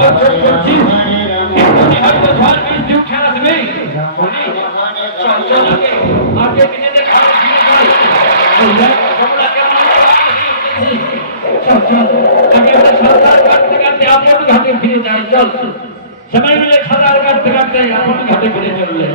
বছর করছি, কিন্তু হয়তো ঝড় বৃষ্টি উঠে আসবে। চঞ্চলকে আগে কিনে দেখা ঘাটে ফিরে যায়। চল সবাই মিলে সাঁতার কাটতে কাটতে এখন ঘাটে ফিরে চললে।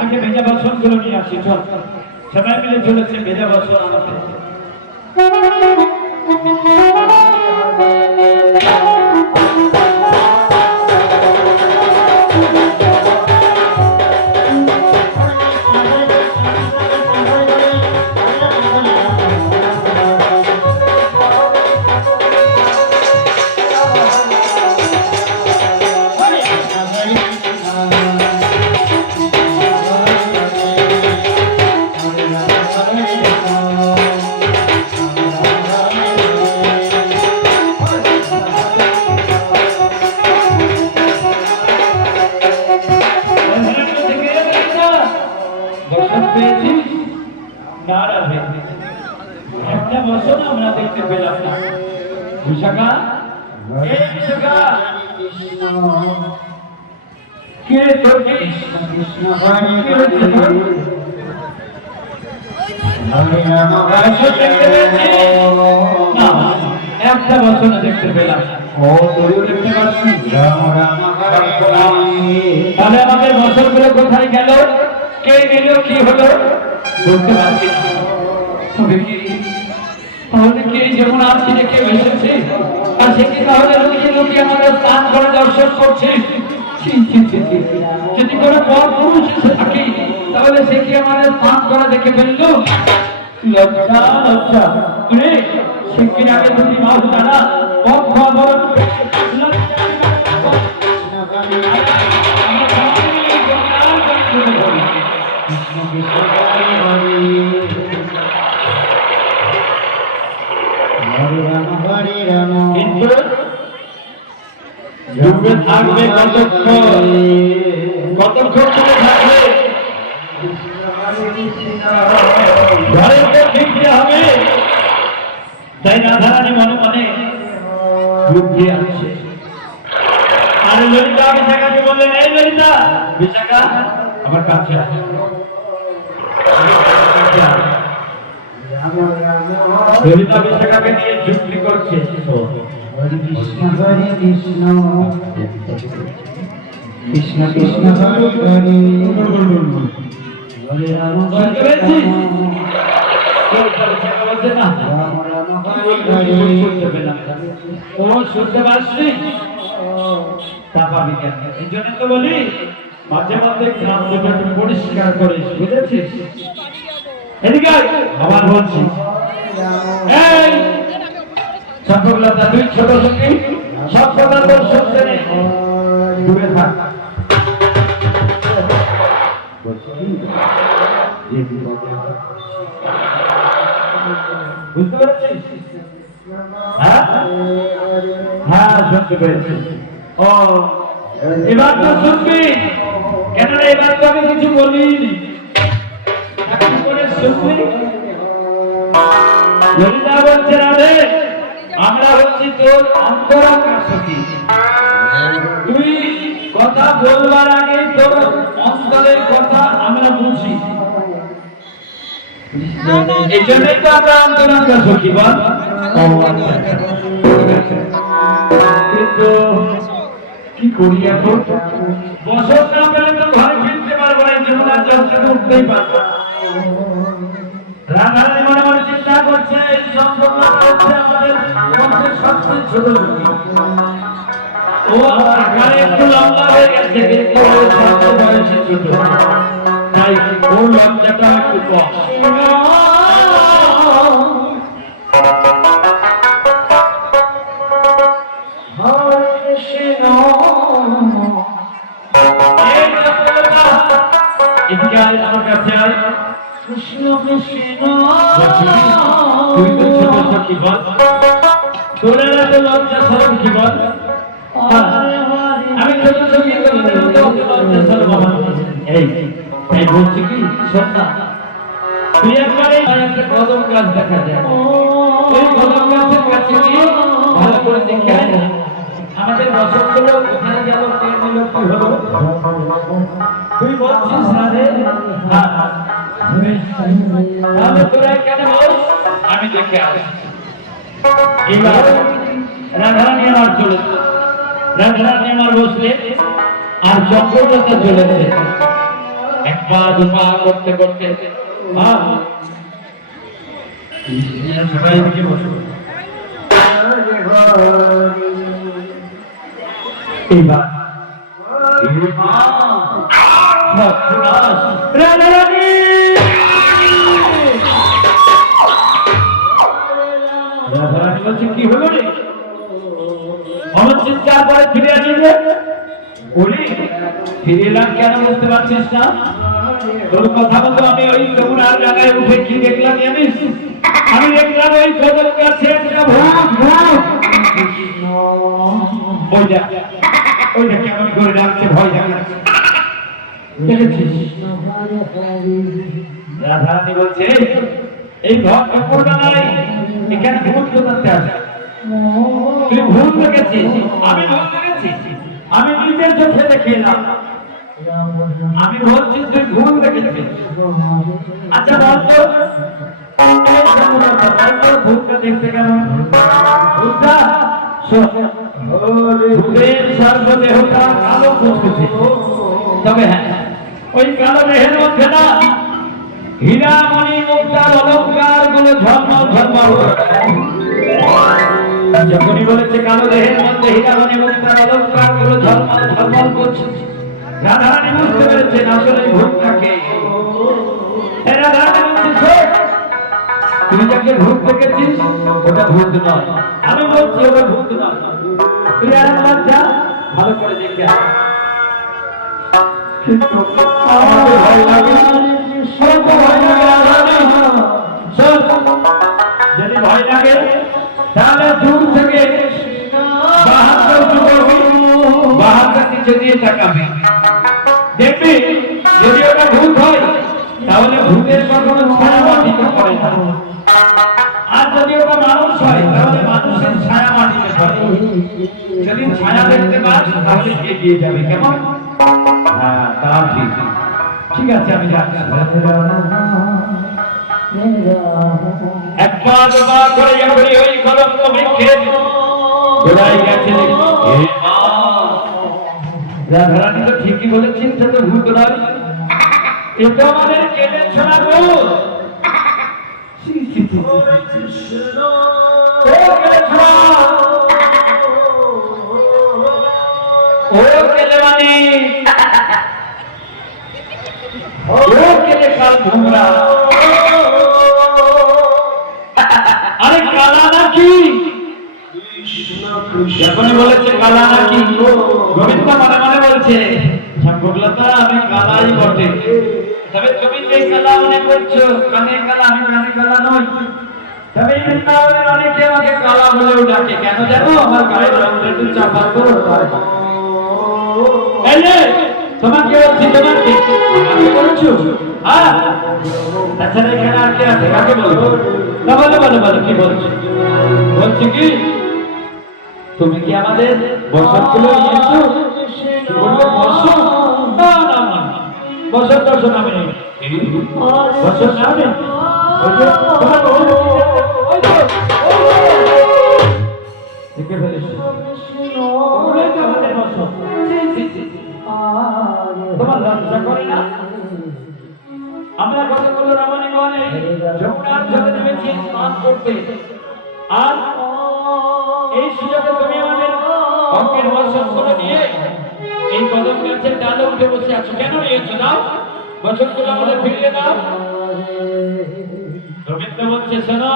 আগে ভেজা বাসন গুলো নিয়ে আসি। চল সবাই মিলে চলেছে ভেজা বাসন আনতে। একটা বছর আমরা দেখতে পেলাম না। বিশাখা, এই বিশাখা, কে তোর কৃষ্ণ একটা বছর দেখতে পেলাম। ও তোর দেখতে পাচ্ছি। তাহলে আমাদের বছরগুলো কোথায় গেল? কে গেল? কি হলো? বুঝতে পারছি না। তাহলে কি যেমন আপনি রেখে এসেছে আর সে কি তাহলে লুকিয়ে লুকিয়ে আমাদের স্নান করে দর্শন করছে? যদি কোনো পর পুরুষ এসে থাকে তাহলে সে কি আমাদের স্নান করা দেখে ফেললো? লজ্জা লজ্জা রে, সে কি আগে দুটি মাস দাঁড়া পথ খাওয়া বড় কিন্তু ডুবে থাকবে কতক্ষণ? কতক্ষণ ডুবে থাকবে? ঘরেতে ফিরতে হবে। তাই রাধারানী মনে মনে বুদ্ধি আসছে। আর ললিতা বিশাখাকে বললেন, এই ললিতা, বিশাখা আমার কাছে আছে। ললিতা বিশাখাকে নিয়ে যুক্তি করছে। কৃষ্ণ হরে কৃষ্ণ, কৃষ্ণ কৃষ্ণ হরে হরে, হরে রাম হরে রাম। ও শুনতে পারছি? তা পাবি কেন? এই জন্য তো বলি মাঝে মাঝে গ্রাম একটু পরিষ্কার করিস, বুঝেছিস? এদিকে আবার বলছি, এই চন্দ্রলতা, তুই ছোট সঙ্গী সব কথা তোর শুনতে নেই, দূরে থাক। বুঝতে পারছিস? হ্যাঁ হ্যাঁ, শুনতে পেরেছি। ও এবার তো শুনবি, কেননা এবার তো আমি কিছু বলিনি। শুনবি? ললিতা বলছে, রাধে, আমরা হচ্ছি তোর অন্তরঙ্গা সখী। তুই কথা বলবার আগে তোর অন্তরের কথা আমরা বুঝি, এই জন্যই তো আমরা অন্তরঙ্গা সখী। বল, কিন্তু কি করি এখন? বছর না পেলে তো ঘরে ফিরতে পারবো না, এই জন্য যন্ত্রণা উঠতেই পারবো না। রাধারানী মনে মনে চিন্তা করছে, এই সম্পর্ক হচ্ছে আমাদের মধ্যে সবচেয়ে ছোট সখী। ও আকারে একটু লম্বা হয়ে গেছে, কিন্তু ওর সবচেয়ে বয়সে ছোট, তাই ওর লজ্জাটা একটু কম। আমার কাছে আয়, কৃষ্ণ কৃষ্ণ। তুই তো ছোট সখী বল, তোরা তো লজ্জা সরম কি বল? আমি ছোট সখী, তোদের মতো লজ্জা সরম আমার। এই বলছি কি, শোন না, তুই একবারে একটা কদম গাছ দেখা যায়, ওই কদম গাছের কাছে গিয়ে ভালো করে দেখে আয়। আমাদের বছর গুলো ওখানে গেল, কে নিল, কি হলো? তুই বলছিস না রে? তাহলে তোরা এখানে বস, আমি দেখে আসি। এবার রাধারানী আমার চলে, রাধারানী আমার বসলে আর চক্রবর্তী চলেছে, এক পা দু পা করতে করতে সবাই দিকে বসো। এবার রাধারানী রাধারানী বলছে, কি হলো রে? আমার চিৎকার করে ফিরে আসবে। বলি, ফিরে এলাম কেন বুঝতে পারছিস না? তোর কথা মতো আমি ওই যমুনার জায়গায় উঠে কি দেখলাম জানিস? আমি দেখলাম ওই কদম গাছে একটা ভূত। ওইটা কেমন করে ডাকছে, ভয় দেখাচ্ছে, দেখেছিস? রাধারানী বলছে, এই ঘর কাপড়টা নাই, এখানে ভূত কোথাতে আসে? তুই ভূত দেখেছিস? আমি ভূত দেখেছি, আমি নিজের চোখে দেখে এলাম। আমি বলছি তুই ভূত দেখেছিস? আচ্ছা বলতো, ভূতটা দেখতে কেমন? ভূতটা ভূতের সর্বদেহটা কালো কুচকুচে, তবে হ্যাঁ, ওই কালো দেহের মধ্যে না হীরামণি মুক্তার অলঙ্কার গুলো ঝলমল ঝলমল। যখনই বলেছে কালো দেহের মধ্যে হীরামণি মুক্তার অলঙ্কার গুলো ঝলমল ঝলমল করছে, রাধারানী বুঝতে পেরেছেন আসলে ভূতটাকে। রাধারানী বলছে, তুই যাকে ভূত দেখেছিস ওটা ভূত নয়। আমি বলছি ওটা ভূত নয়, তুই আর যা ভালো করে দেখে আয়। যদি ভয় লাগে তাহলে দূর থেকে বাহাত্তর নিচে দিয়ে তাকাবি, দেখবি যদি ওটা ভূত হয় তাহলে ভূতের কখনো ছায়া মাটিতে পড়ে না, আর যদি ওটা মানুষ হয় তাহলে মানুষের ছায়া মাটিতে পড়ে। যদি ছায়া দেখতে পাস তাহলে এগিয়ে যাবে, কেমন? হ্যাঁ, তা ঠিক। ঠিক আছে, আমি যাচ্ছি। একবার দুবার করে যখনই ওই কলঙ্ক বৃক্ষের গোড়ায় গেছে, রাধারানী তো ঠিকই বলেছেন, সেটা ভূত নয়, এটা আমাদের কেটে শোনা ভূত। ও কেলে মানে ও কেলে কাল ঘুমরা, আরে কালা নাকি? যখনই বলেছে কালা নাকি, গোবিন্দ মনে মনে বলছে, সম্ভবলতা আমি কালাই বটে, তবে তুমি যে কালা মনে করছো কানে কালা, আমি কানে কালা নই। তবে এই বৃন্দাবনের অনেকে আমাকে কালা বলেও ডাকে, কেন জানো? আমার গায়ের রঙটা একটু চাপা তো। এই যে তোমাকে বলছি, তোমাকে আমাকে বলছো? হ্যাঁ, তাছাড়া এখানে আর কে আছে, কাকে বলবো? না, বলো বলো বলো, কি বলছো? বলছি কি, তুমি কি আমাদের বসত গুলো নিয়েছো? বলবে বসত? না না না, বসত দর্শন আমি নেই, বসত না নেই। দেখে ফেলেছি, আমাদের বসত। লজ্জা করে না? আমরা কতগুলো রমণীগণে যমুনার জলে নেমেছি স্নান করতে, আর এই সুযোগে তুমি আমাদের অঙ্কের বচন করে নিয়ে এই কদম গাছের ডালে উঠে বসে আছো, কেন নিয়েছো? দাও, বচনগুলো আমাদের ফিরিয়ে দাও। রবীন্দ্র বলছে, শোনো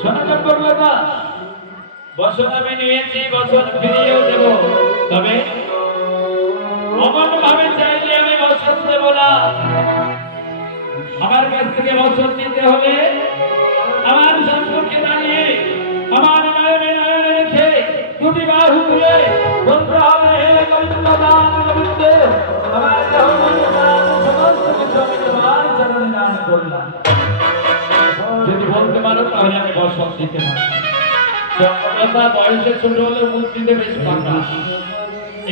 শোনো চক্রবর্তী, বচন আমি নিয়েছি, বচন ফিরিয়েও দেব, তবে অমন ভাবে চাইলে আমি বচন দেব না। আমার কাছ থেকে বচন নিতে হলে আমার সম্মুখে দাঁড়িয়ে আমার নয়নে নয়নে রেখে দুটি বাহু তুলে বলতে হবে, হে গোবিন্দ দান গোবিন্দ, আমার দেহ মন প্রাণ সমস্ত কিছু আমি তোমার চরণে দান করলাম। যদি বলতে পারো তাহলে আমি বচন দিতে পারি। চক্রবর্তী বয়সে ছোট হলে মুখ দিতে বেশ পাকা।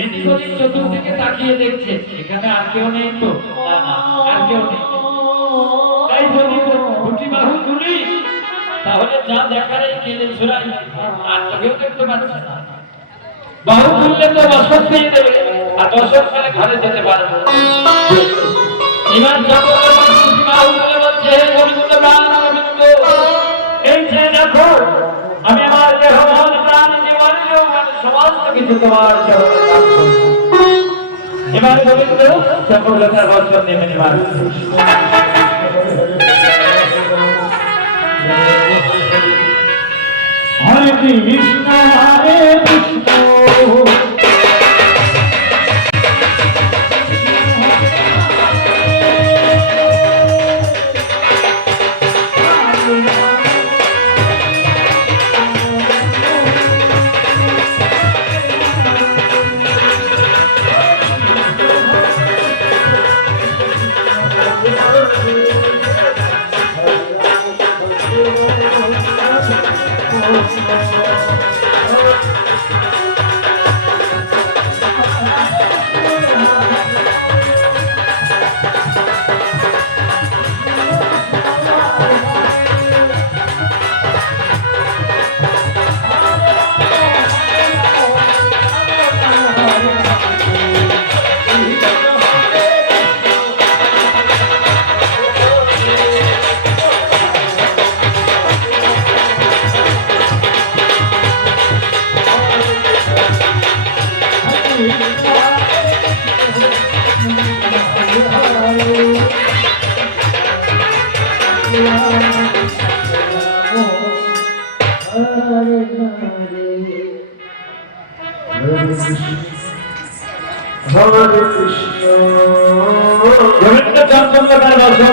এদিক ওদিক চতুর্দিকে তাকিয়ে দেখছে, এখানে আর কেউ নেই তো? না না, আর কেউ নেই। তাই যদি দুটি বাহু তুলি তাহলে যা দেখার এই কেলে ছড়াই, আর তো কেউ দেখতে পাচ্ছে না। বাহু তুললে তো বসত দিয়ে দেবে, আর বসত ফেলে ঘরে যেতে পারবো। এবার চক্রবর্তী দুটি বাহু তুলে বলছে, হে গোবিন্দ প্রাণ গোবিন্দ, এই যে দেখো আমি আমার দেহ মন প্রাণ জীবন যৌবন সমস্ত কিছু তোমার চরণে দান করলাম। এবার গোবিন্দ চক্রবর্তীর বচন নেমে নেবার হরে কৃষ্ণ হরে কৃষ্ণ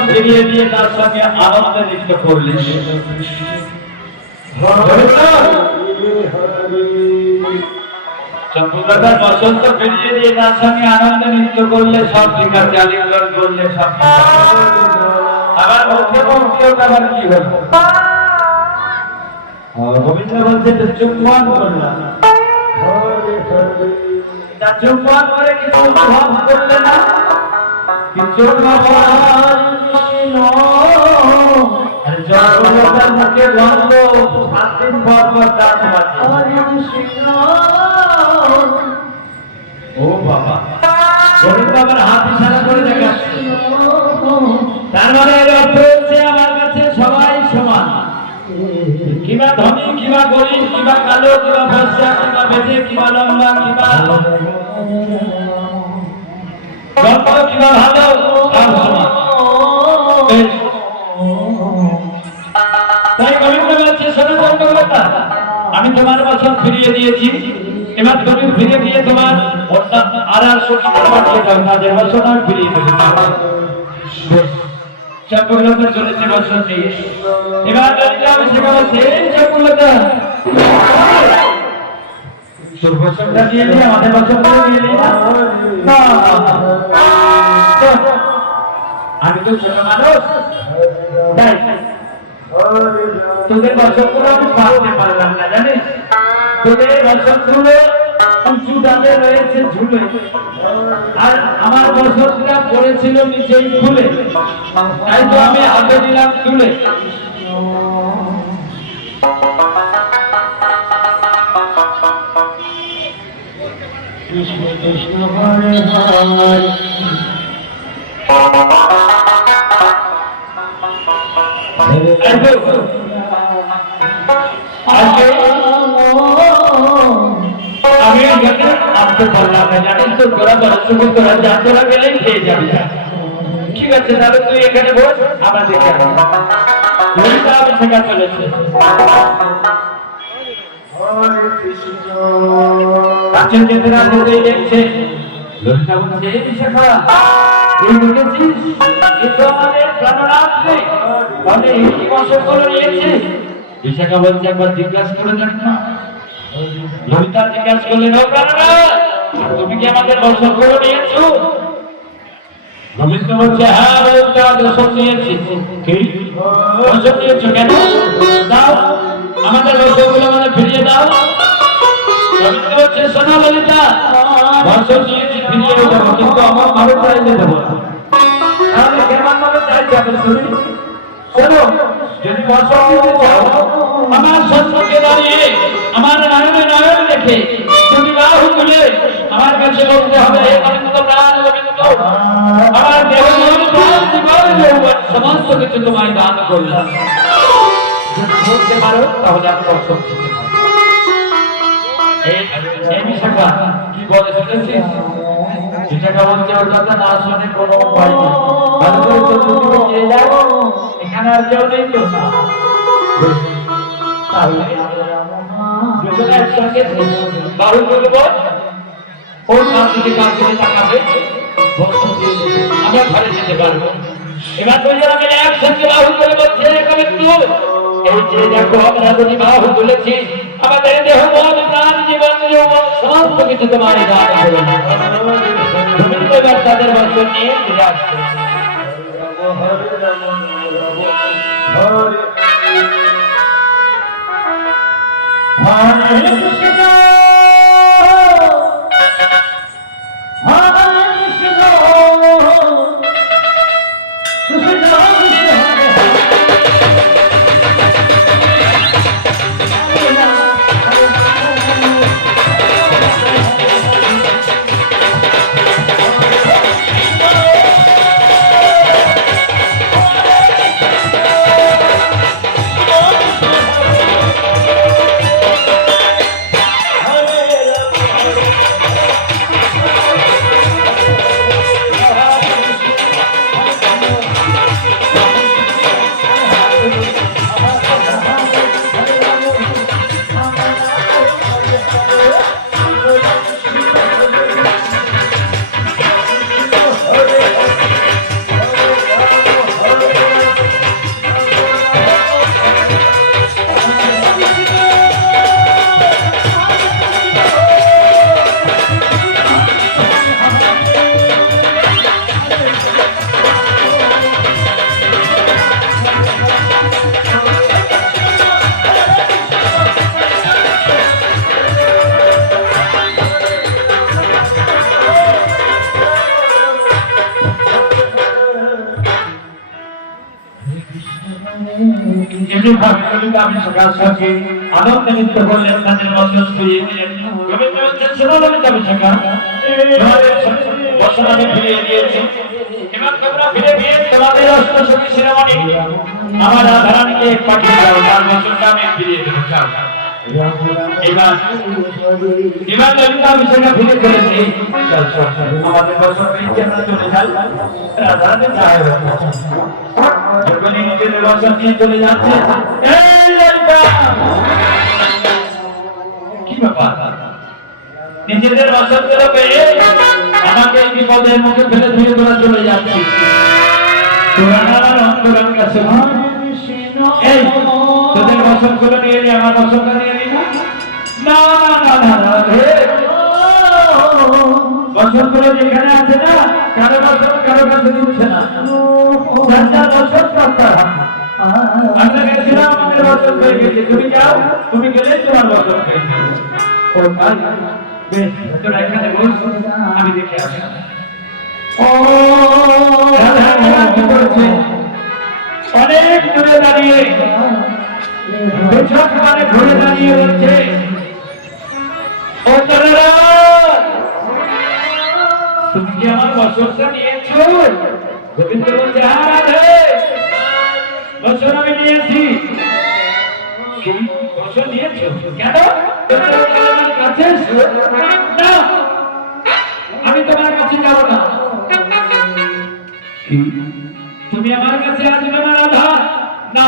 ফিরিয়ে দিয়ে তার সঙ্গে আনন্দ নৃত্য করলেন। চন্দ্রদার বসন্ত ফিরিয়ে দিয়ে তার সঙ্গে আনন্দ নৃত্য করলে, সব ঠিক আছে, আলিঙ্গন করলে সব। আবার মুখে মুখেও আবার কি হলো? গোবিন্দ বলছে চুম্বন করলাম, চুম্বন করে কিছু অনুভব করলে না, কিছু মুখে গন্ধ 7 দিন পর দাঁত বাজে। ও বাবা, গোবিন্দ আবার হাত ইশারা করে দেখাচ্ছে, তার মানে এর অর্থ হচ্ছে আমার কাছে সবাই সমান, কিবা ধনী কিবা গরিব, কিবা কালো কিবা ফর্সা, কিবা বেঁধে কিবা লম্বা, কিবা গল্প কিবা ভালো, সব সমান। তাই গোবিন্দ বলছে, শোনো চন্দ্রলতা, আমি তোমার বচন ফিরিয়ে দিয়েছি, এবার তুমি ফিরে গিয়ে তোমার আর সখী পাঠিয়ে দাও, তাদের বচন আমি ফিরিয়ে দেবো। চক্রবর্তী চলেছে বচন নিয়ে। এবার ললিতা অভিষেকা বলছে, চক্রবর্তী তোর বচনটা দিয়ে নিয়ে আমাদের বচনটা দিয়ে নিয়ে না, আমি তো ছোট মানুষ, তাই তোদের বচনগুলো আমি পারতে পারলাম না, জানিস? তোদের বচনগুলো উঁচু ডালে রয়েছে ঝুলে, আর আমার বচনটা পড়েছিল নিচেই খুলে, তাই তো আমি হাতে দিলাম তুলে। কৃষ্ণ কৃষ্ণ হরে হরে আমি আসতে পারলাম না, জানিস তো তোরা দর্শক তোরা যা তোরা গেলেই খেয়ে যাবি। ঠিক আছে, তাহলে তুই এখানে বস, আমরা দেখে আসি। আমি শেখা চলেছে। কাছে যেতে না যেতেই দেখছে ললিতা বলছে, এই বিশাখা তুই দেখেছিস এ তো আমাদের প্রাণনাথ রে, তাহলে এই কি বছর করে নিয়েছে? বিশাখা বলছে, একবার জিজ্ঞাসা করে দেখ না। ললিতা জিজ্ঞাসা করলেন, ও প্রাণনাথ তুমি কি আমাদের বছর করে নিয়েছো? রবীন্দ্র বলছে, হ্যাঁ ললিতা বছর নিয়েছি। কি বছর নিয়েছো কেন? দাও আমাদের বছরগুলো আমাদের ফিরিয়ে দাও। রবীন্দ্র বলছে, শোনো ললিতা, বছর নিয়েছি ফিরিয়ে দেবো, কিন্তু আমার ভাবে চাইতে দেবো না। তাহলে কেমন ভাবে চাইতে হবে শুনি? শোনো, যদি বছর নিতে চাও আমার সম্মুখে দাঁড়িয়ে আমার নয়নে নয়ন রেখে তুমি বাহু তুলে আমার কাছে বলতে হবে, হে গোবিন্দ প্রাণ গোবিন্দ, আমার দেহ মন প্রাণ জীবন যৌবন সমস্ত কিছু তোমায় দান করলাম। যদি বলতে পারো তাহলে আমি বছর দিতে পারি। এই বিশাখা কি বলে শুনেছিস? বিশাখা বলছে, ওর কথা না শুনে কোনো উপায় নেই, ভালো করে চতুর্দিকে চেয়ে যাও, এখানে আর কেউ নেই তো না। তাহলে দুজনে একসঙ্গে বাহু তুলব, ওর কাছ থেকে কাছ থেকে তাকাবে, আমরা ঘরে যেতে পারবো। এবার দুজনে মিলে একসঙ্গে বাহু তুলে বলছে, গোবিন্দ এই যে দেখো আমরা যদি বাহু তুলেছি, আমাদের দেহ মন প্রাণ জীবন যৌবন সমস্ত কিছু তোমারই দান করলাম। গোবিন্দ এবার তাদের বছর নিয়ে ফিরে আসছে। হরে কৃষ্ণ হরে কৃষ্ণ কৃষ্ণ কৃষ্ণ আমি সকাল সকালে আনন্দ নৃত্য করলেন, তাদের বছর ফিরিয়ে দিলেন। গোবিন্দ বলছেন, শোনো ললিতা বিশাখা, বছর আমি ফিরিয়ে দিয়েছি, এবার তোমরা ফিরে গিয়ে তোমাদের অষ্টসখী শিরোমণি আমার রাধারানীকে পাঠিয়ে দাও, তার বছরটা আমি ফিরিয়ে দেবো। চাও এবার ললিতা বিশাখা ফিরে চলেছে, আমাদের বছর ফিরিয়ে আমরা চলে যাই। রাধারানী চায় যখনই নিজেদের বছর নিয়ে চলে যাচ্ছে, কি ব্যাপার? নিজেদের বছর গুলো পেয়ে আমাকে এই বিপদের মুখে ফেলে ধুয়ে তোরা চলে যাচ্ছি। তোরা আমার অন্তরার কাছে এই তোদের বছর গুলো নিয়ে নি, আমার বছরটা নিয়ে নি না। না না না বছর গুলো যেখানে আছে না, কারো বছর কারো কাছে দিচ্ছে না। বছর আমরা গেছিলাম, আমাদের বছর হয়ে গেছে, তুমি যাও, তুমি গেলে তোমার বছর হয়ে যাবে। আমি দেখে আসি। অনেক দূরে দাঁড়িয়ে ঘুরে দাঁড়িয়ে বলছে, ও তুমি কি আমার বছরটা নিয়েছো? গোবিন্দ বলছে হ্যাঁ রাধে, বছর আমি নিয়েছি। কি বছর নিয়েছো? কেন? আমার কাছে এসো। না, আমি তোমার কাছে যাবো না। কি তুমি আমার কাছে আসবে না রাধা? না,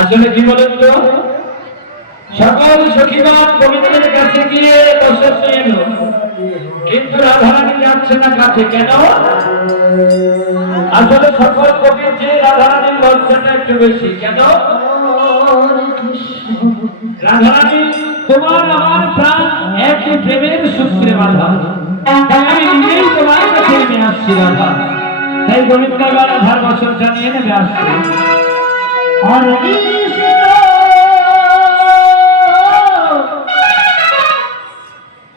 আসলে কি বলেন তো, সকল সখীগণ গোবিন্দের কাছে গিয়ে বছর নিয়ে এলো, কিন্তু রাধারানী যাচ্ছে না কাছে। কেন? আসলে সকল কবির চেয়ে রাধারানীর লজ্জাটা একটু বেশি। কেন? রাধারানী তোমার আমার প্রাণ একই প্রেমের সূত্রে বাঁধা, তাই আমি নিজেই তোমার কাছে নেমে আসছি রাধা। তাই গোবিন্দ রাধার বছর জানিয়ে নেমে আসছে। হরে কৃষ্ণ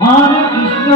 হরে কৃষ্ণ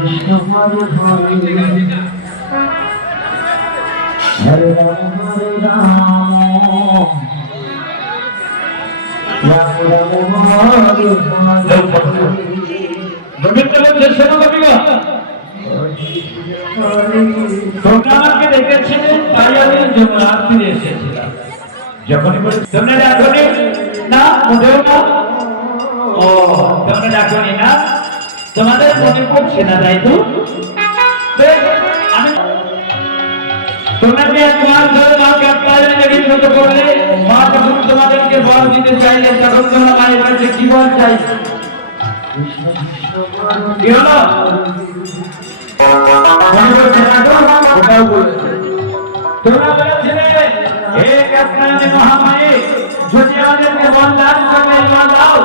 কৃষ্ণ হরে হরে হরে রাম রাম রাম হরে হরে। গোবিন্দ বলছে শোনো কবিগণ, তোমরা আমাকে দেখেছিলেন, তাই আমি যমুনা ফিরে এসেছিলাম। যখনই বলি তোমরা ডাকনি না, মোটেও না। ও তোমরা ডাকনি না, তোমাদের মনে পড়ছে না, তাই তো? বেশ, আমি তোমাকে এক মাস ধরে মাকে আপনাদের লেগে মতো করলে, মা যখন তোমাদেরকে বর দিতে চাইলে, তখন তোমরা মায়ের কাছে কি বল চাই? কি হলো? মনে পড়ছে না তো? ওটাও বলেছে। তোমরা বলেছিলে হে কাত্যায়নী মহামায়ে, যদি আমাদেরকে বরদান করলে মা দাও,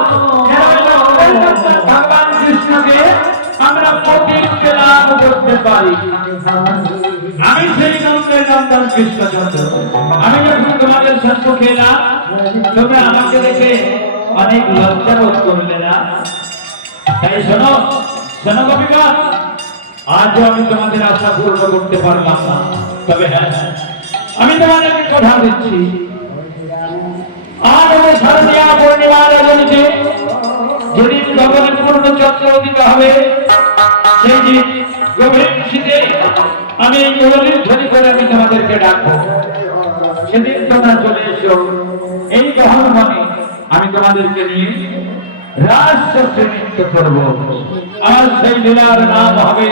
ভগবান কৃষ্ণকে আমরা প্রতিজ্ঞ লাভ করতে পারি। আমি সেই নন্দের নন্দন কৃষ্ণচন্দ্র। আমি যখন তোমাদের সম্মুখে এলাম, তোমরা আমাকে দেখে অনেক লজ্জা বোধ করলে না। তাই শোনো শোনো কবিগণ, আজও আমি তোমাদের আশা পূর্ণ করতে পারলাম না, তবে হ্যাঁ, আমি তোমাদেরকে কথা দিচ্ছি, আর শারদীয়া পূর্ণিমার রজনীতে যেদিন ভগবান পূর্ণচন্দ্র উদিত হবে, সেই দিন গভীর শীতে আমি এই গভীর ধ্বনি করে আমি তোমাদেরকে ডাকবো। সেদিন তোমরা চলে এসো এই গহন মনে, আমি তোমাদেরকে নিয়ে রাসে নৃত্য করব। আর সেই লীলার নাম হবে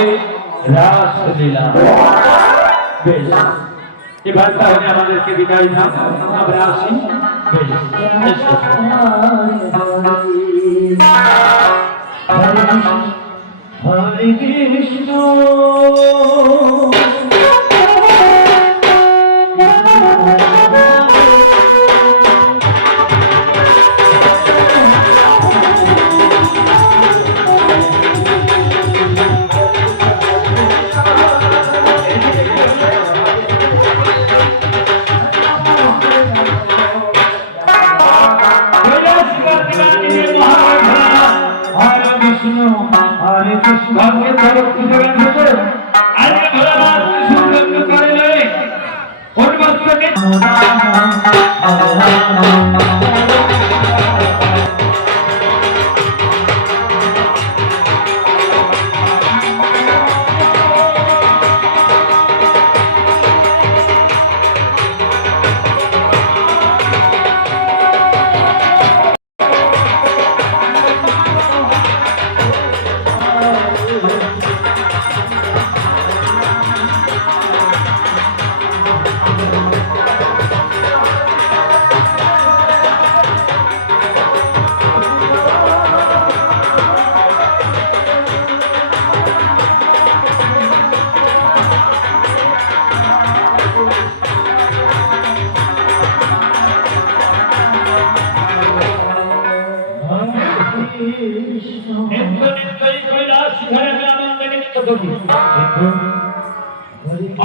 রাসলীলা। বেশ, এবার তাহলে আমাদেরকে বিদায় দাও, আমরা আসি। বেশ, এসো। হরে কৃষ্ণ তোকে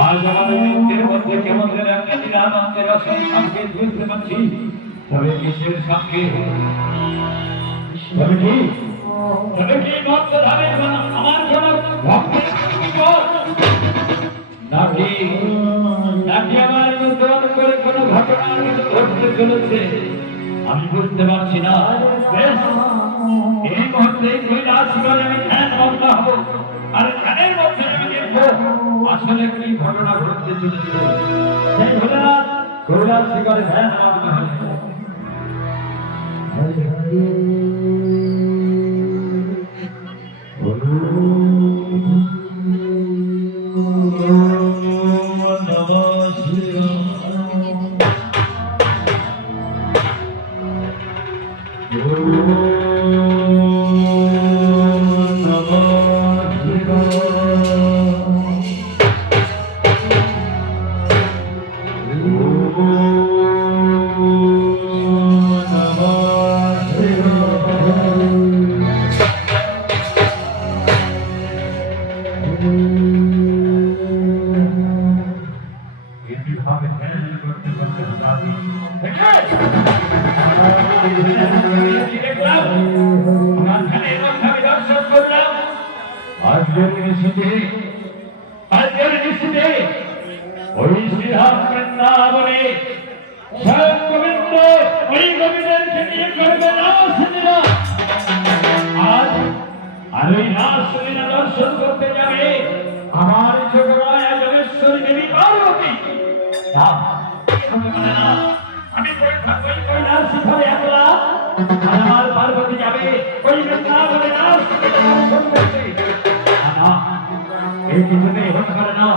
আজ আমাদের মধ্যে মধ্যে কেমন যেন একটা দিলানন্দের অসীম সংকেত বুঝতে পারছি। তবে কিসের সংকেত? তবে কি মধ্যধারে আমার কোন ভক্তের নাকি নাকি আমার নতুন করে কোনো ঘটনা ঘটতে চলেছে? আমি বুঝতে পারছি না। বেশ, এই মুহূর্তে কৈলাস শিখরে আমি ধ্যান মগ্ন হব, আর ধ্যানের মধ্যে আমি দেখবো আসলে কি ঘটনা ঘটতে চলেছে। সেই ভোলানাথ কৈলাস শিখরে ধ্যান মগ্ন হলেন। দর্শন করতে যাবে আমার ছোট মায়া যোগেশ্বরী দেবী পার্বতী। আমি কৈলাস শিখরে একলা, আমার পার্বতী যাবে ওই বৃন্দাবনে নাচ করতে। এই কিছুতেই হতে পারে না।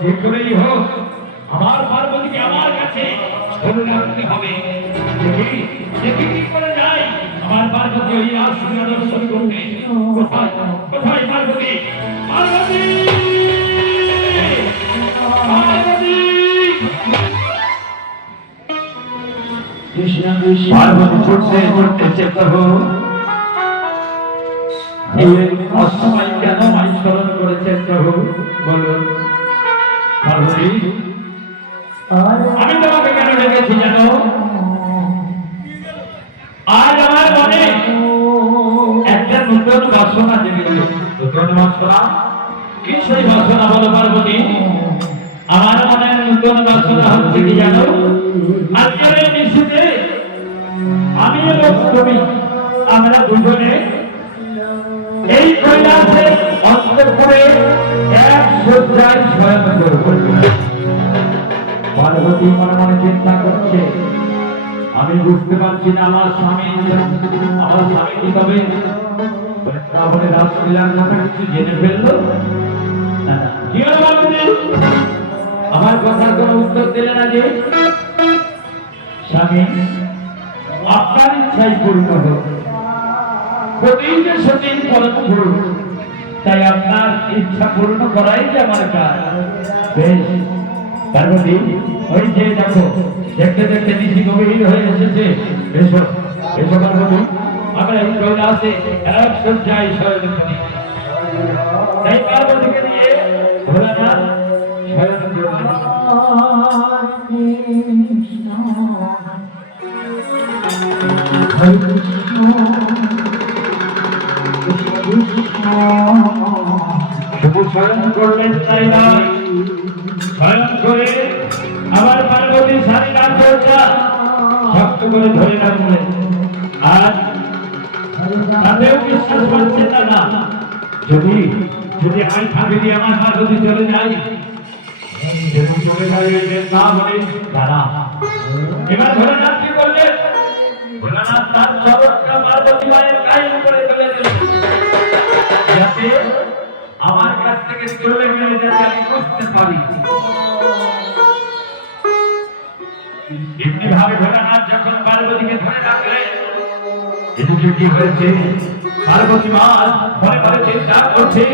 যে করেই হোক আমার পার্বতীকে আমার কাছে ধরে রাখতে হবে। দেখি দেখি কি করে যাই আমার পার্বতী ওই রাসলীলা দর্শন করতে। কোথায় কোথায় পার্বতী? পার্বতী পার্বতী পার্বতী ছুটতে ছুটতে চেষ্টা হোক। এই অসময় কেন মাই স্মরণ করেছেন প্রভু? বলুন পার্বতী, আমি তোমাকে কেন ডেকেছি জানো? আজ আমার মনে একটা নতুন বাসনা জেগেছে। নতুন বাসনা? কি সেই বাসনা বলো পার্বতী? আমার মনে নতুন বাসনা হচ্ছে কি জানো? আজকের এই নিশীথে আমি এবং তুমি আমরা দুজনে এই কৈলাসের অন্তঃপুরে এক শয্যায় শয়ন করব। পার্বতী মনে মনে চিন্তা করছে, আমি বুঝতে পারছি না আমার স্বামী কি তবে বৃন্দাবনের রাসলীলার কথা কিছু জেনে ফেললো? কি হলো পার্বতী? আমার কথার কোনো উত্তর দিলে না যে? স্বামী, আপনার ইচ্ছাই পূর্ণ হোক। প্রতিদিন সতীন পরম গুরু, তাই আপনার ইচ্ছা পূর্ণ করাই যে আমার কাজ। বেশ পার্বতী, ওই যে দেখো দেখতে দেখতে নিশি গভীর হয়ে এসেছে। এসো এসো পার্বতী, আমরা এই কৈলাসে এক শয্যায় শয়ন করি। তাই পার্বতীকে নিয়ে ভোলানাথ শয়ন করলেন। শুধু শয়ন করলেন তাই নয়, শয়ন করে আবার শক্ত করে ধরে রাখলেন। আর তাতেও বিশ্বাস পাচ্ছেন না, যদি যদি আমি থাকি আমার মা যদি চলে যাই, যদি চলে যায় না বলে দাঁড়া। এবার ভোলানাথ কি করলেন? ভোলানাথ তার চরণটা পার্বতী মায়ের গায়ের উপরে ফেলে দিলেন, যাতে আমার কাছ থেকে চলে গেলে যাতে আমি বুঝতে পারি। এমনি ভাবে ভোলানাথ যখন পার্বতীকে ধরে রাখলেন, এদিকে কি হয়েছে? পার্বতী মা মনে মনে চিন্তা করছে,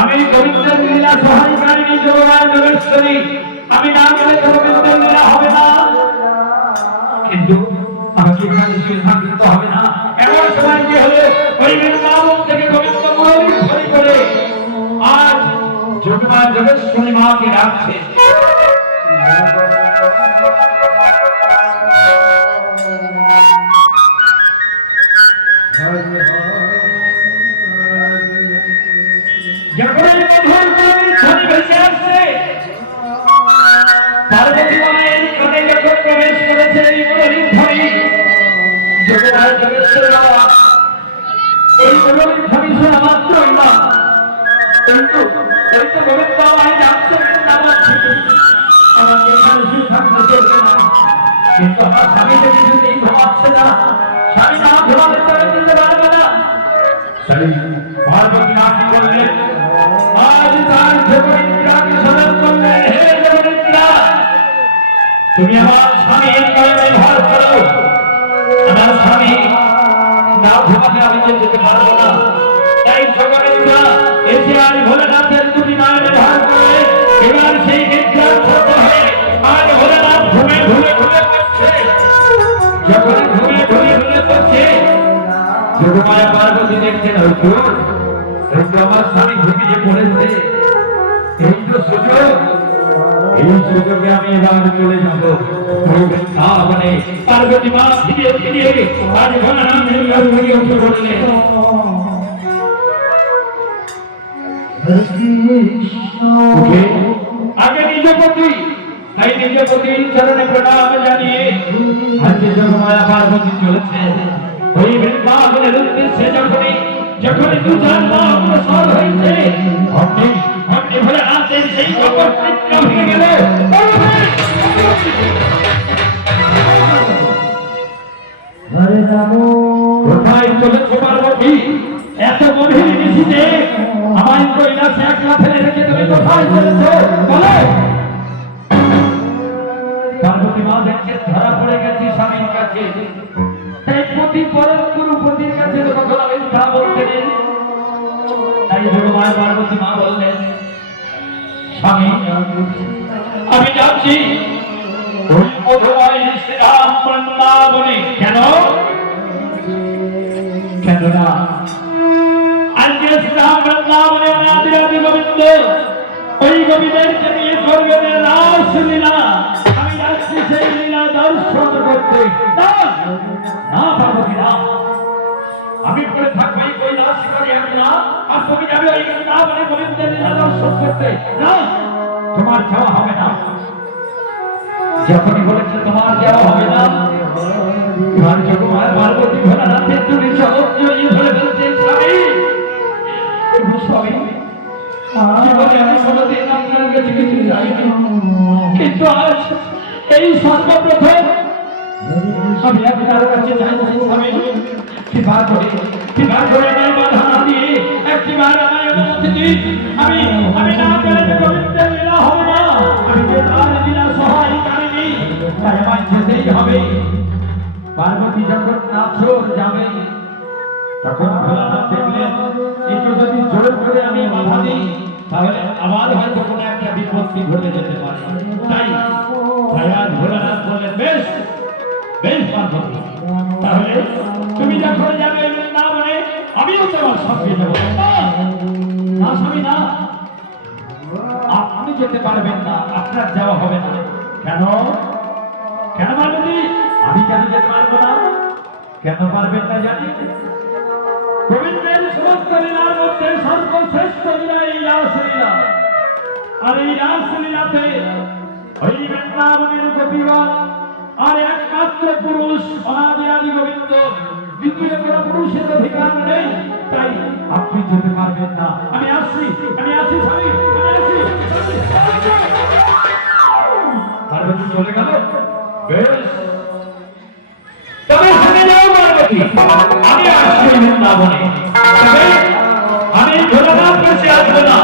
আমি গোবিন্দের লীলা সহায়কারিণী যোগমায়া যোগেশ্বরী, আমি না গেলে তো গোবিন্দের লীলা হবে না। কিন্তু আমাকে এখানে সিদ্ধান্ত হবে না। এমন সময় কি হলো? ওই বৃন্দাবন থেকে গোবিন্দ মুরলী ধরি করে আজ যোগমায়া যোগেশ্বরী মাকে ডাকছে। যখন মধুর কবির ধ্বনি ভেসে আসছে, পার্বতী মায়ের কানে যখন প্রবেশ করেছে এই মুরলীর ধ্বনি, যোগমায়া যোগেশ্বরী মা এই মুরলীর ধ্বনি শোনা মাত্রই না, কিন্তু এই তো গোবিন্দ মাই ডাকছে বৃন্দাবন থেকে, আমাকে এখানে সিদ্ধান্ত চলবে না। কিন্তু আমার স্বামীকে কিছুতেই ঘুমাচ্ছে না, স্বামী না ঘুমালে চলে যেতে পারবে না। পার্বতী মা কি করলেন? আজ তার যোগনিদ্রাকে স্মরণ করলেন, হে যোগনিদ্রা, তুমি আমার স্বামীর কর্মে ভর করো। আমার স্বামী না ঘুমালে আমি যেতে পারবো না। তাই যোগনিদ্রা এসে আর ভোলানাথের দুটি নামে ব্যবহার করে এবার সেই নিদ্রা ছোট হয়ে আর ভোলানাথ ঘুমে ঘুমে ঘুমে পড়ছে। যখন ঘুমে ঘুমে ঘুমে পড়ছে, যোগমায়া পার্বতী দেখছেন, হয়তো আমার স্বামী ঘুমিয়ে পড়েছে, এই তো সুযোগ, এই সুযোগে আমি এবার চলে যাবো বৃন্দাবনে। পার্বতী মা ফিরিয়ে ফিরিয়ে আজ ভোলানাথের কাছে থেকে উঠে পড়লেন। আগে নিজ প্রতি, তাই নিজ প্রতির চরণে প্রণাম জানিয়ে আজকে যোগমায়া পার্বতী চলেছে ওই বৃন্দাবনের উদ্দেশ্যে। যখনই দু চার পা অগ্রসর হয়েছে, অমনি ভোলানাথের সেই কপটচিত্র ভেঙে গেল। কোথায় চলেছ পার্বতী? এত গভীর নিশীথে আমায় কৈলাসে একলা ফেলে রেখে তুমি কোথায় চলেছ বলো? পার্বতী মা দেখছে ধরা পড়ে গেছি স্বামীর কাছে, তাই পতি পরম গুরু পতির কাছে কখনো মিথ্যা বলতে নেই। তাই যোগমায়া পার্বতী মা বললেন, স্বামী আমি যাচ্ছি ওই মধুময় শ্রীরাম বৃন্দাবনে। কেন? কেননা আজকে শ্রীরাম বৃন্দাবনে আদি গোবিন্দ ওই গোবিন্দের নিয়ে করবেন রাসলীলা। আমি যাচ্ছি সেই লীলা দর্শন করতে। না পার্বতী না, আমি পড়ে থাকবো এই কৈলাস শিখরে আমি না, আর তুমি যাবে ওই বৃন্দাবনে গোবিন্দের লীলা দর্শন করতে। না, তোমার যাওয়া হবে না। যখনই বলেছে তোমার যাওয়া হবে না, এবার যোগমায়া পার্বতী ভোলানাথের দুটি চরণ জড়িয়ে ধরে বলছে, স্বামী জীবনে আমি কোনোদিন আপনার কাছে কিছু চাইনি, কিন্তু আজ এই সর্বপ্রথম আমি আপনার কাছে চাইছি স্বামী, কৃপা করে আমায় বাধা না দিয়ে একটিবার আমায় অনুমতি দিন। আমি না গেলে গোবিন্দের লীলা হবে না, আমি যে তার লীলা সহায়কারিণী, তাই আমায় যেতেই হবে। পার্বতী যখন নাথর যাবে, তখন ভোলানাথ দেখলেন একটু যদি জোর করে আমি বাধা দিই তাহলে আবার হয়তো কোনো একটা বিপত্তি ঘটে যেতে পারে। তাই আজ ভোলানাথ বললেন, বেশ বেশ পার্বতী, তাহলে তুমি যখন যাবে বৃন্দাবনে আমিও তোমার সঙ্গে যাবো। না স্বামী না, আপনি যেতে পারবেন না, আপনার যাওয়া হবে না। কেন? কেন পার্বতী? আমি কেন যেতে পারবো না? কেন পারবেন না জানি? গোবিন্দের সমস্ত লীলার মধ্যে সর্বশ্রেষ্ঠ লীলা এই রাসলীলা। আর এই রাসলীলাতে ওই বৃন্দাবনের গোপীগণ আর একমাত্র পুরুষ অনাদি আদি গোবিন্দ, দ্বিতীয় কোনো পুরুষের অধিকার নেই, তাই আপনি যেতে পারবেন না। আমি আসছি স্বামী, আমি আসছি। পার্বতী চলে গেল, বেশ, তবে শুনে যাও পার্বতী, আমি আসছি বৃন্দাবনে। তবে আমি ভোলানাথ কাছে আসবো না,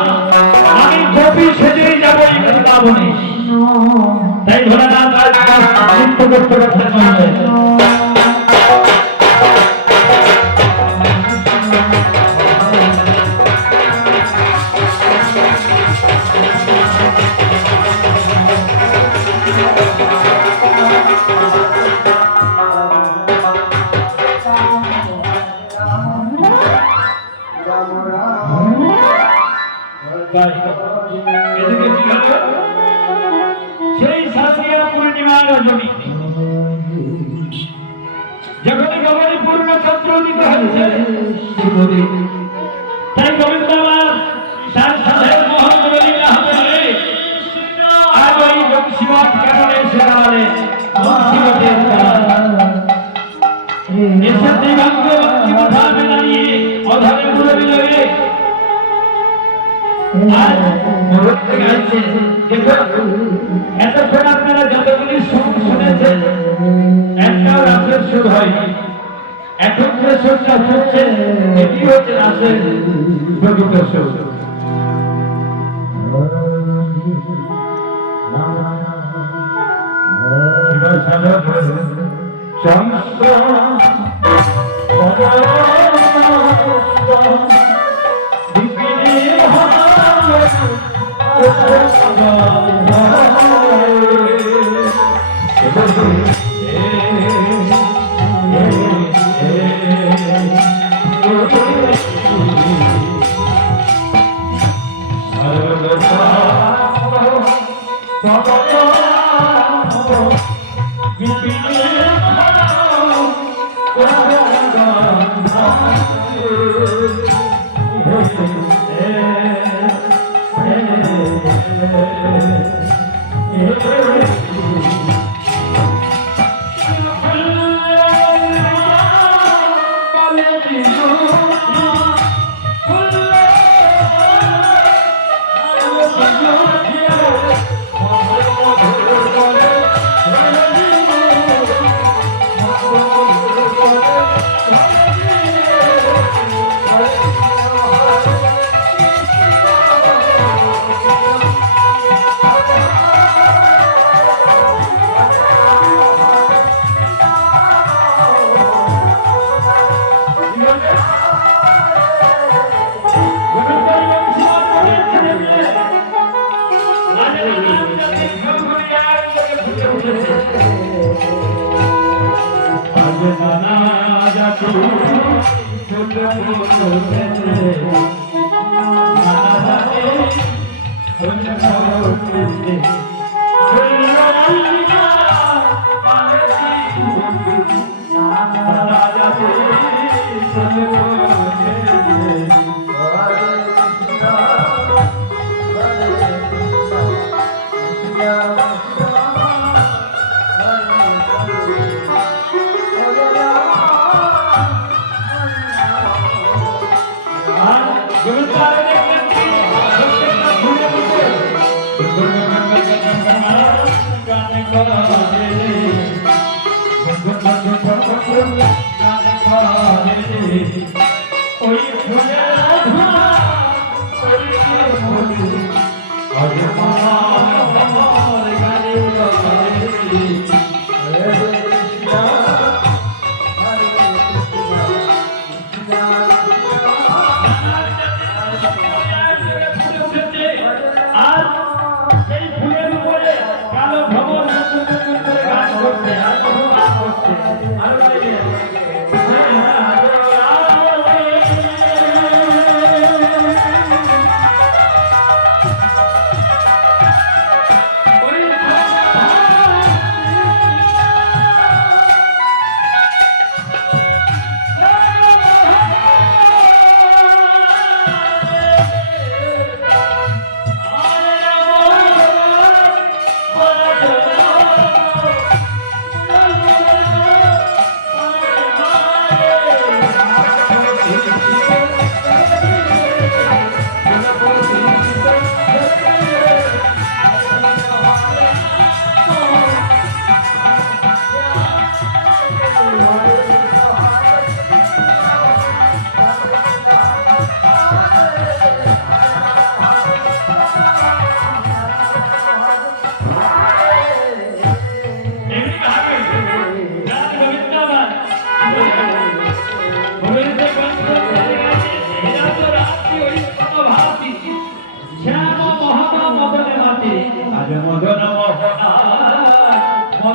আমি গোপী সেজেই যাবো এই বৃন্দাবনে। তাই ভোলানাথ আজ চিন্তা করতে পারছেন না। সেই শাস্ত্রীয় পূর্ণিমার রজনী যখনই গগনে পূর্ণ চন্দ্র উদিত হয়েছে, তাই গোবিন্দ আমার তার সাথে মোহন লীলা হবে। আর ওই শিবক কেমন এসে দাঁড়ালে শিবকের এসে দিবাঙ্গ মাথা দাঁড়িয়ে অধারে মুড়ে দিলে এতক্ষণ আপনারা যতগুলি শুনেছেন একটা রাসের সুর হয়নি। এখন যে সুরটা শুনছেন এটি হচ্ছে রাসের প্রকৃত সুর।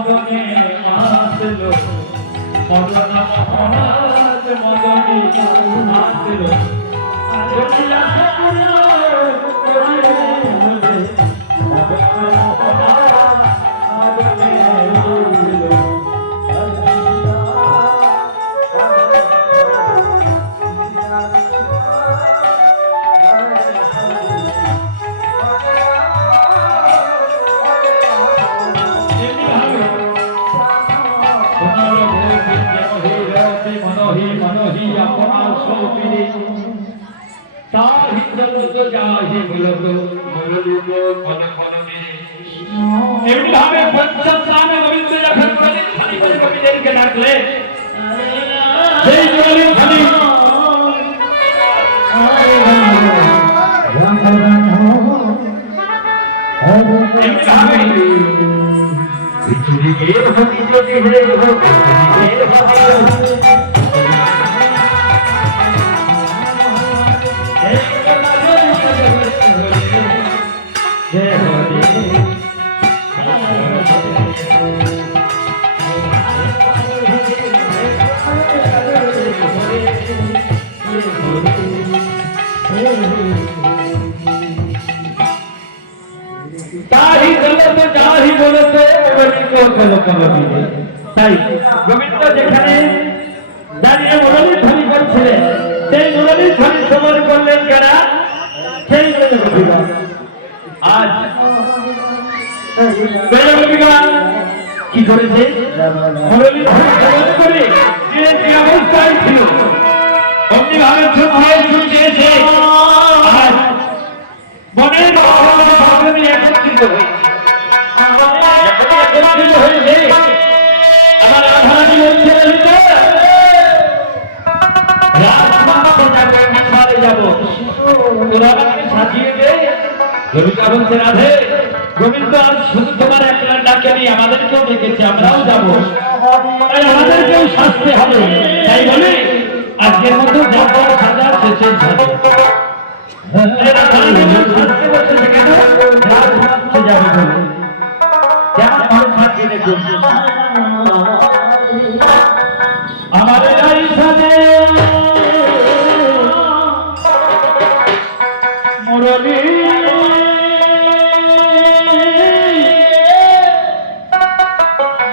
মদনে আসলো মদন মহারাজ মদনে আসলো যদি আসে পুরো করিলে বলে মদন মহারাজ মদনে আসলো মনোহি আপনার সৌপিরে তাহিত যাহি মূলত মূলত এমনিভাবে পঞ্চম স্থানে গোবিন্দ যখন বলেন খানিকের কবিদেরকে ডাকলে সেই বলেন খানি তাই গোবিন্দ যেখানে দাঁড়িয়ে মুরলীর ধ্বনি করছিলেন সেই মুরলীর ধ্বনি শ্রবণ করলেন যারা সেই আজ কি করেছে মুরলীর ধ্বনি শ্রবণ করে যে অবস্থায় ছিল অমনিভাবে ছুটে এসে আজ মনের ভাবনা একত্রিত হয়েছে আমার আধারানি বলছে যাবো তোরা আমাকে সাজিয়ে দে গোবিন্দা বলছে রাধে গোবিন্দ আজ শুধু তোমার একলা ডাকেনি আমাদেরকেও ডেকেছে আমরাও যাবো তাই আমাদেরকেও সাজতে হবে তাই বলে আজকের মতো যাবো সাজা শেষের সাজে সাজতে বসেছে কেন রাত ভাবছে যাবে বলে কেমন ভাবে সাজিয়ে দেখুন আমার এই সাজে মুরলী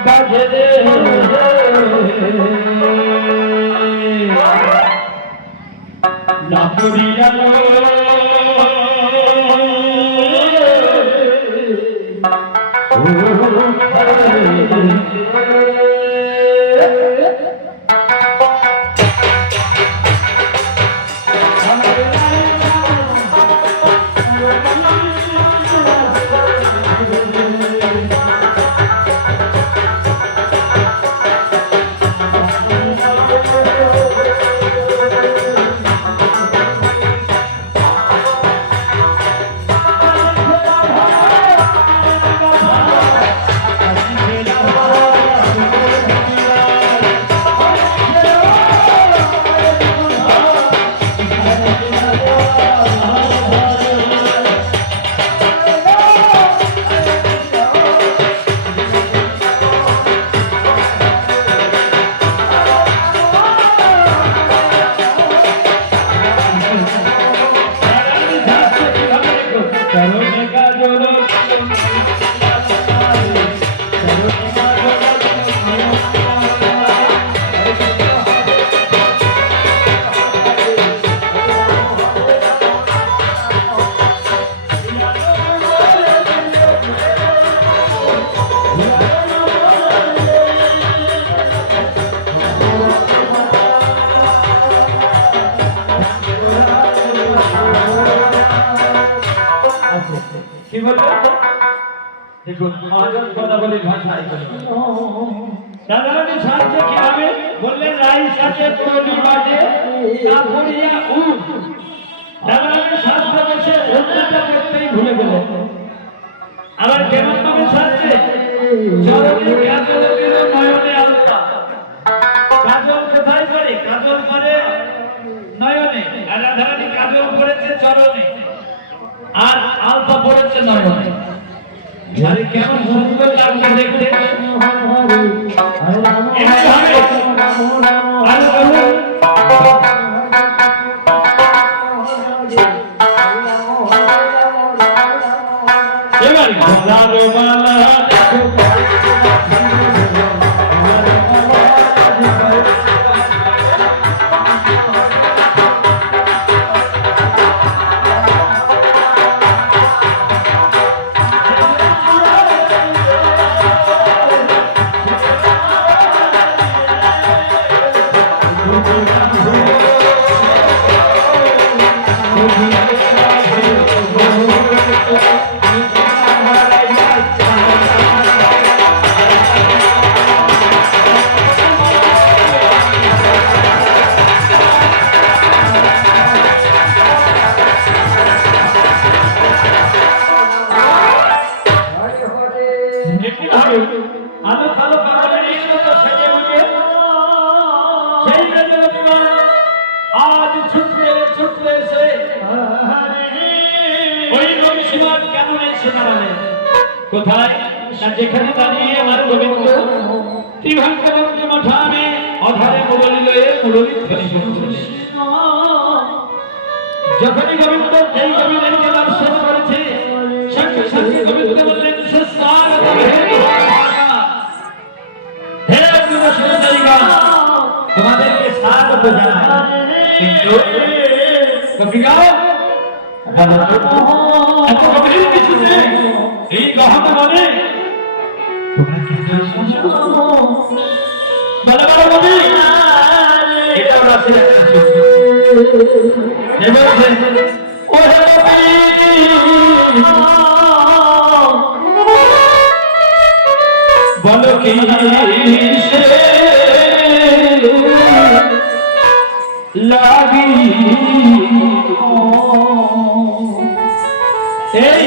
বাজে রে না পুরিয়া কি বলবো দেখুন আজব কথা বলে ভাষায় দাদারানী সাহায্য কিভাবে বললেন রাই সাথে তৈরি বাজে কাপড়িয়া উঠ দাদারানী সাহায্য বসে অন্যটা করতেই ভুলে গেলেন আবার কেমন ভাবে সাহায্যে চরণে কাজল দিল নয়নে আলতা কাজল কোথায় করে কাজল করে নয়নে আর রাধারানী কাজল করেছে চরণে আর আলতা পড়েছে নয়নে আরে কেমন সুন্দর লাগছে দেখতে যেমনি ভাবে আলো কালো কাগজে নিয়ে তো সেজে উঠে সেই রাজা রবিবার আজ ছুটতে ছুটতে এসে ওই রবি সীমার কেমন এসে দাঁড়ালে কোথায় না যেখানে দাঁড়িয়ে আমার গোবিন্দ ত্রিভাঙ্গবন্ধ মঠামে অধারে মুরলী লয়ে মুরলী ধ্বনি শুনছে যখনই গোবিন্দ এই গোবিন্দের দর্শন করেছে সঙ্গে সঙ্গে গোবিন্দ বললেন হে দর্শন জায়গা তোমাদেরকে স্বাগত জানাই কিন্তু এত গভীর কিছুতে এই গহন মানে তোমরা কি বলে বলে বলি এটা রাসের একটা বলো কি লাগি এই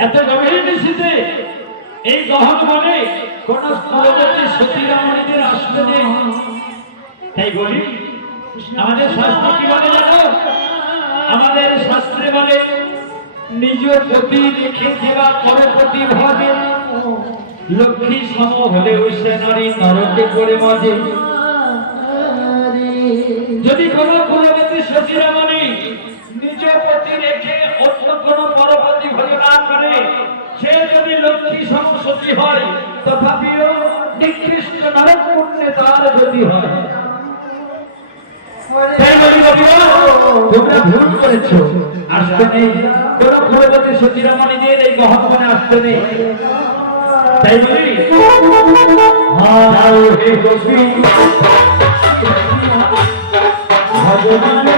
এত গভীর নিশীথে এই গহন বনে কোন কুলবতী সতী রমণীদের আসতে নেই তাই বলি আমাদের শাস্ত্র কি বলে জানো আমাদের শাস্ত্রে বলে নিজ প্রতি রেখে দেওয়া পরপতি ভাবে লক্ষ্মী সম হলেও সে নারী নরকে করে মাঝে যদি কোন কুলবতী সতী রমণী নিজ প্রতি রেখে অন্য কোন পরপতি ভয় না করে সে যদি লক্ষ্মী সমসতী হয় তথাপিও নিকৃষ্ট নরক পুণ্যে তার যদি হয় তাই বলি তোমরা ভুল করেছো আসতে নেই কোন কুলবতী সতী রমণীদের এই গহন বনে আসতে নেই তাই বলি হে গোপী ভগবান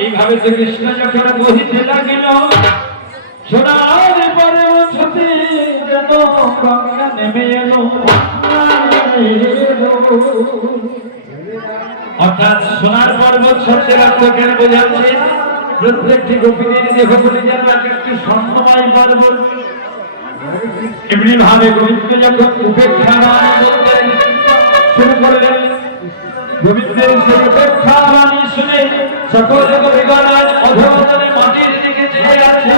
এইভাবে নাবিত কৃষ্ণ যখন বহিতে লাগিল, সোনার পর্বতে যেন গঙ্গা নেমে এলো। অর্থাৎ সোনার পর্বত শব্দের অর্থ কেন বোঝাচ্ছে? প্রত্যেকটি গোপীদের দেহগুলি যেন এক একটি স্বর্ণময় পর্বত। এমনি ভাবে গোবিন্দ যখন উপেক্ষা বাণী বলতে শুরু করলেন, গোবিন্দের সেই উপেক্ষা বাণী শুনে সকল গোপীগণ অধোগতনে মাটির দিকে চেয়ে আছে।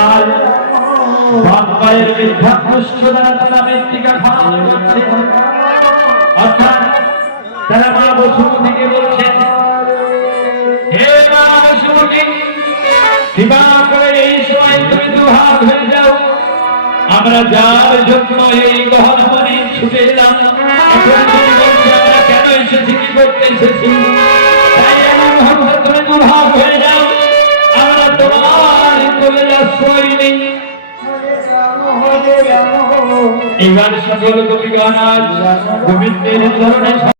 আর বাম পায়ের মিথ্যা পুষ্ট দ্বারা তারা মৃত্তিকা খাওয়া করছে। অর্থাৎ তারা মা বসুমতীকে বলছেন, হে মা বসুমতী, কৃপা করে এই সময় তুমি দুহাত হয়ে যাও। আমরা যার জন্য এই গহনবনে ছুটে এলাম, এখন তুমি বলছো আমরা কেন এসেছি, কি করতে এসেছি, তাই এই মুহূর্তে তুমি দুহাত হয়ে যাও। আমরা তোমার কোলে আশ্রয় নেই। এবার সকল গোপীগণ আজ গোবিন্দের চরণে